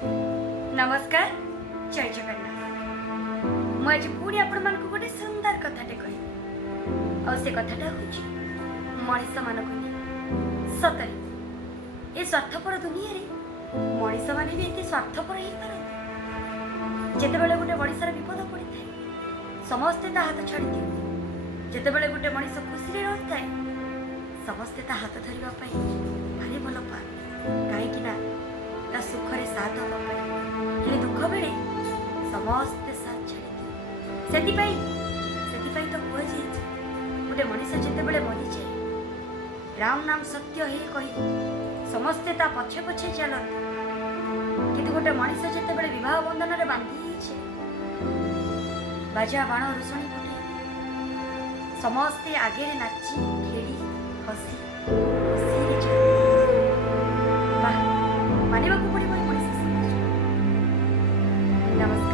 नमस्कार जय जगन्नाथ। मुझे पुणी आपण मानक गोटे सुंदर कथाटे कह से कथाटा हूँ मनीष मानक सतरे ये स्वार्थपर दुनिया रे मनीष माने भी एते स्वार्थपर हो पारନ୍ତି। जेतेबेले गोटे मनीषर विपद पड़ी थाए समस्ते ता हाथ छाड़ी दियो। जेतेबेले गोटे मनीष खुशी रही थाए समस्ते ता हाथ धरिबा पई भारी भल पाए कहीं ता सुखरे साथ होगा हेले दुख बेले समस्ते साथ छाड़ी दियो। सेतिपाई तो कहुए गोटे मनीष जितेबले मरी जाए राम नाम सत्य हे कही समस्ते ता पछे पछे चलती किंतु गोटे मनीष जितेबले विवाह बंधन रे बांधी बाजा बाण रुषणी फुटे समस्ते आगे नाची खेली हसी खुशी मानिबा को पड़िबो मनीष। नमस्कार।